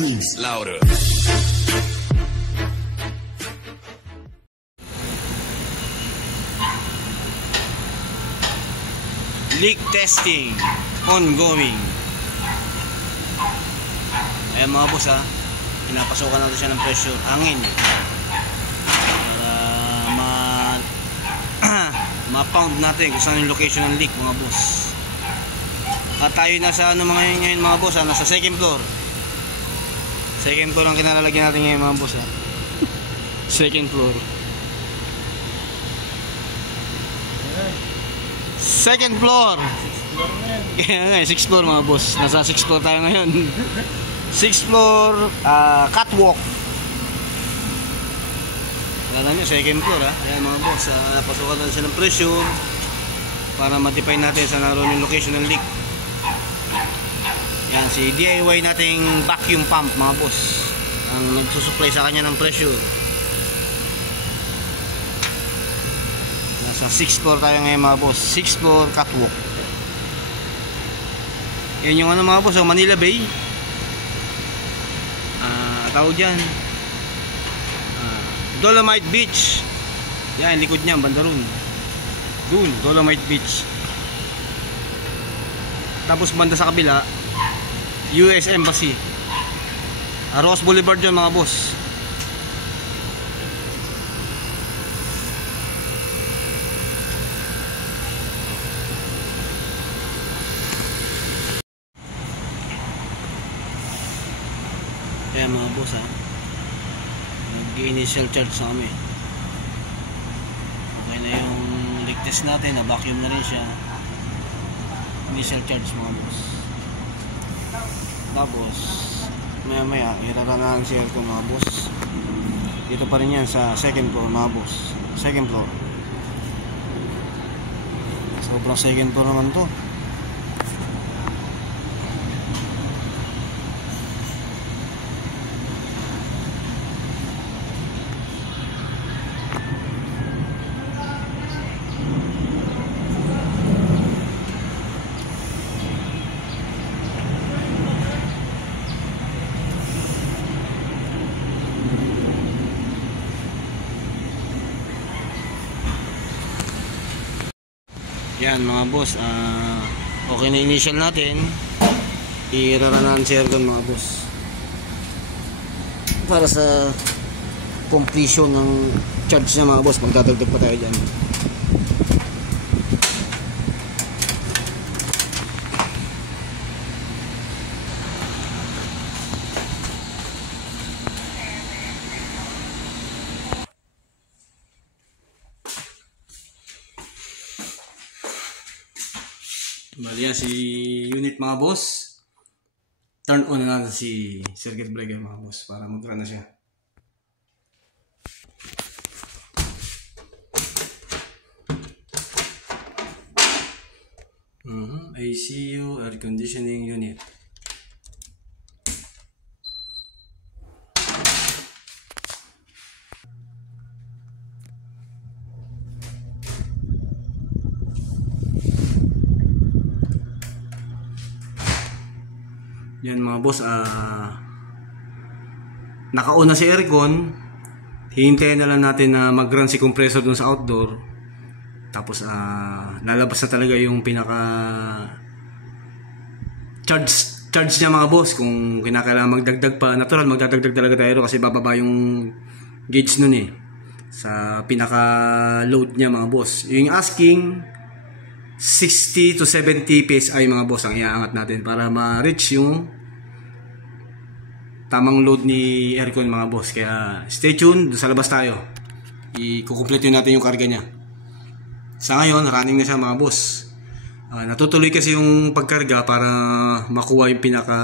Louder. Leak testing ongoing. Ayan mga boss ha, pinapasokan natin siya ng pressure, hangin para ma-pound natin kung saan yung location ng leak mga boss. At tayo nasa ano ngayon mga boss ha, nasa second floor. Second floor ang kinalalagyan natin ngayon mga boss ha. Second floor. Second floor. Kaya nga, 6th floor mga boss. Nasa 6th floor tayo ngayon. 6th floor, catwalk. Alam nyo, second floor ha. Ayan mga boss, napasukan natin siya ng pressure para ma-define natin saan naroon yung location ng leak. Yan, si DIY nating vacuum pump mga boss ang nagsusupply sa kanya ng pressure. Sa 6th floor tayo ngayon mga boss. 6th floor catwalk. Yan yung ano mga boss, Manila Bay. Tawag dyan Dolomite Beach. Yan, likod niya, banda ron. Dun, Dolomite Beach. Tapos banda sa kabila US Embassy. Ross Boulevard dyan mga boss. Kaya mga boss ha, nag-initial charge na kami. Okay na yung leak test natin, na-vacuum na rin siya. Initial charge mga boss. Tapos maya maya iraranahan si aircon mga boss. Dito pa rin yan sa second floor mga boss. Second floor. Sobrang second floor naman to. Yan mga boss, okay na initial natin. Iraranahan si aircon mga boss para sa completion ng charge niya mga boss. Magdadagdag pa tayo dyan. Bali yan si unit mga boss. Turn on na natin si circuit breaker mga boss para mag-run na siya. ACU air conditioning unit. Yan mga boss, nakauna si aircon. Hihintayin na lang natin na mag-run si compressor dun sa outdoor. Tapos lalabas na talaga yung pinaka charge niya mga boss. Kung kinakailangan magdagdag pa, natural magdadagdag talaga tayo kasi bababa yung gauge nun eh sa pinaka load niya mga boss. Yung asking 60 to 70 PSI mga boss ang iaangat natin para ma-reach yung tamang load ni aircon mga boss. Kaya stay tuned, sa labas tayo. Ikukumpleto natin yung karga niya. Sa ngayon, running na siya mga boss. Natutuloy kasi yung pagkarga para makuha yung pinaka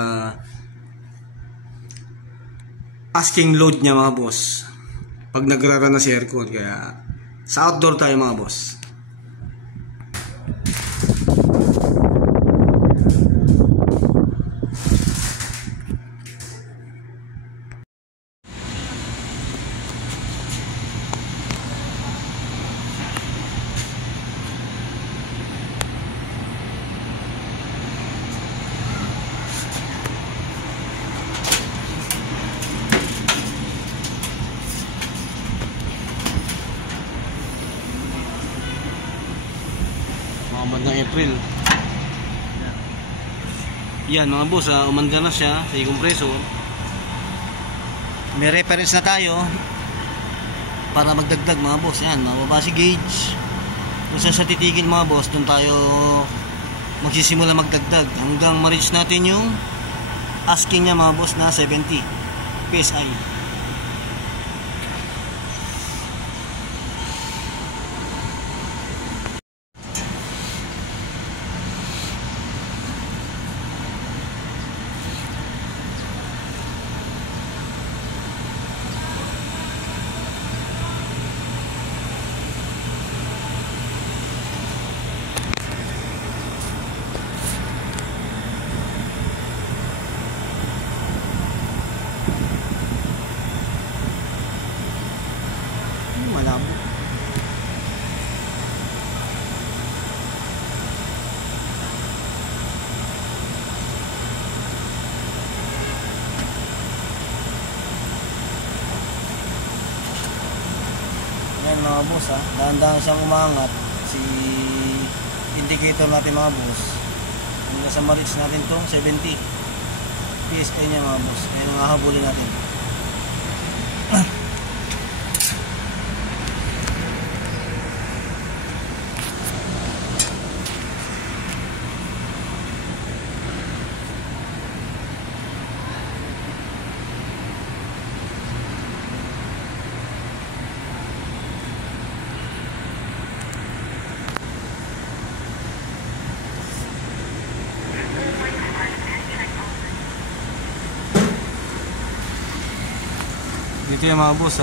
asking load niya mga boss pag nagrara na si aircon. Kaya sa outdoor tayo mga boss. mga bandang April. Yan mga boss, umanda na siya sa compressor. May reference na tayo para magdagdag mga boss. Yan, mababa si gauge. Kung saan siya titigil mga boss, doon tayo magsisimula magdagdag hanggang ma-reach natin yung asking niya mga boss na 70 PSI. Malabo. Yan mga boss, dahan-dahan siyang umangat si indicator natin mga boss hanggang sa ma-reach natin to 70 PSI niya mga boss. Kaya nangahabulin natin. Dito yung mga boss,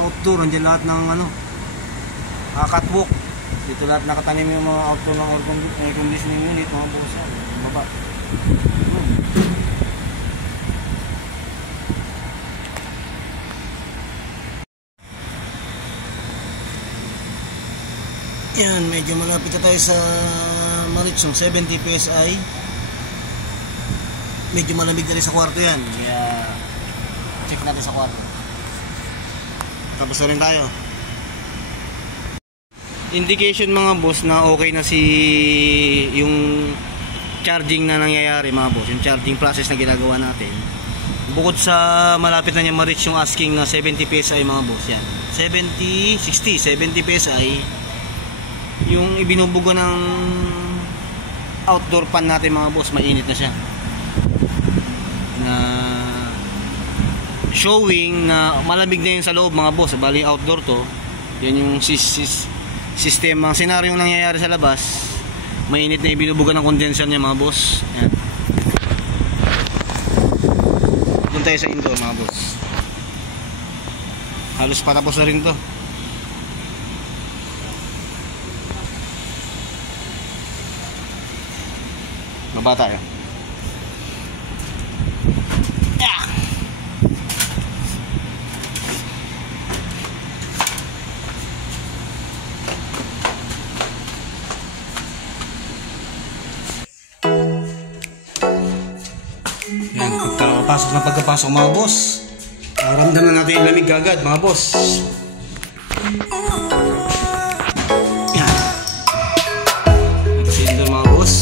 outdoor, nandiyan lahat ng catwalk. Dito lahat nakatanim yung mga outdoor ng air conditioning unit mga boss. Baba. Yan, medyo malapit na tayo sa ma-reach yung 70 PSI. Medyo malamig na rin sa kwarto yan, kaya check natin sa kwarto. Tapos na rin tayo. Indication mga boss na okay na yung charging na nangyayari mga boss, yung charging process na ginagawa natin. Bukod sa malapit na niya ma-reach yung asking na 70 PSI mga boss, yan 70 PSI yung ibinubuga ng outdoor fan natin mga boss, mainit na siya. Na showing na malamig na yun sa loob mga boss. Bali outdoor to, yan yung system, ang senaryo nangyayari sa labas, mainit na ibinubuga ng condenser niya mga boss. Yan. Doon tayo sa indoor mga boss. Halos patapos na rin to. Baba tayo. Yan, pagkapasok mga boss, ramdaman natin yung lamig agad mga boss. Yan. Ito si indoor mga boss.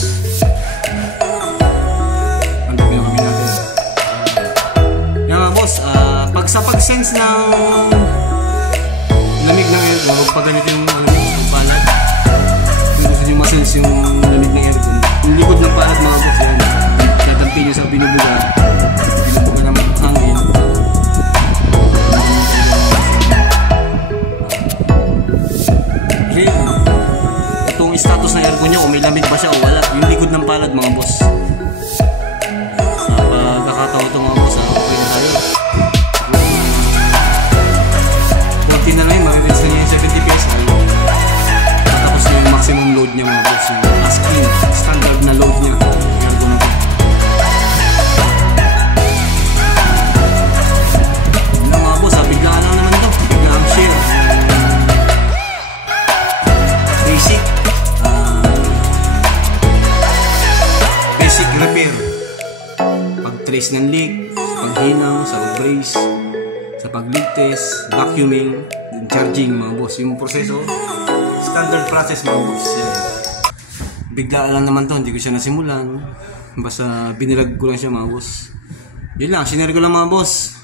Andun yung kami natin. Yan mga boss, pag-sense ng lamig ng aircon, huwag pa ganito yung palad. Kung gusto nyo ma-sense yung lamig ng aircon, yung likod ng palad mga boss, yan. Tatampi nyo sa binubuga ng hangin. Okay, itong status ng aircon nyo, kung may lamig ba siya o wala, yung likod ng palad mga boss. Sa pagkakataon ito mga boss, okay na tayo. Konti na lang yun, makikita nyo yung 70 PSI. Tapos yung maximum load niya mga boss, yung asking standard na load niya. Repair, pag-trace ng leak, paghinaw sa brace, sa pag-leak test, vacuuming, charging mga boss. Yung proseso, Standard process mga boss. Bigla lang naman to, hindi ko siya nasimulan. Basta binilag ko lang siya mga boss. Yun lang, sinare ko lang mga boss.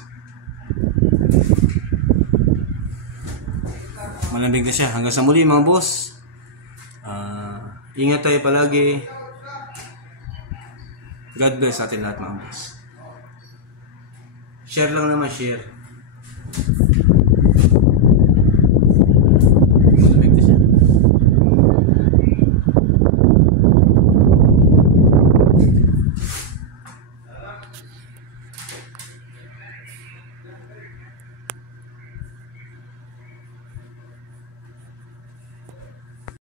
Malamig na siya. Hanggang sa muli mga boss. Ingat tayo palagi. God bless atin lahat mga boss. Share lang naman, share.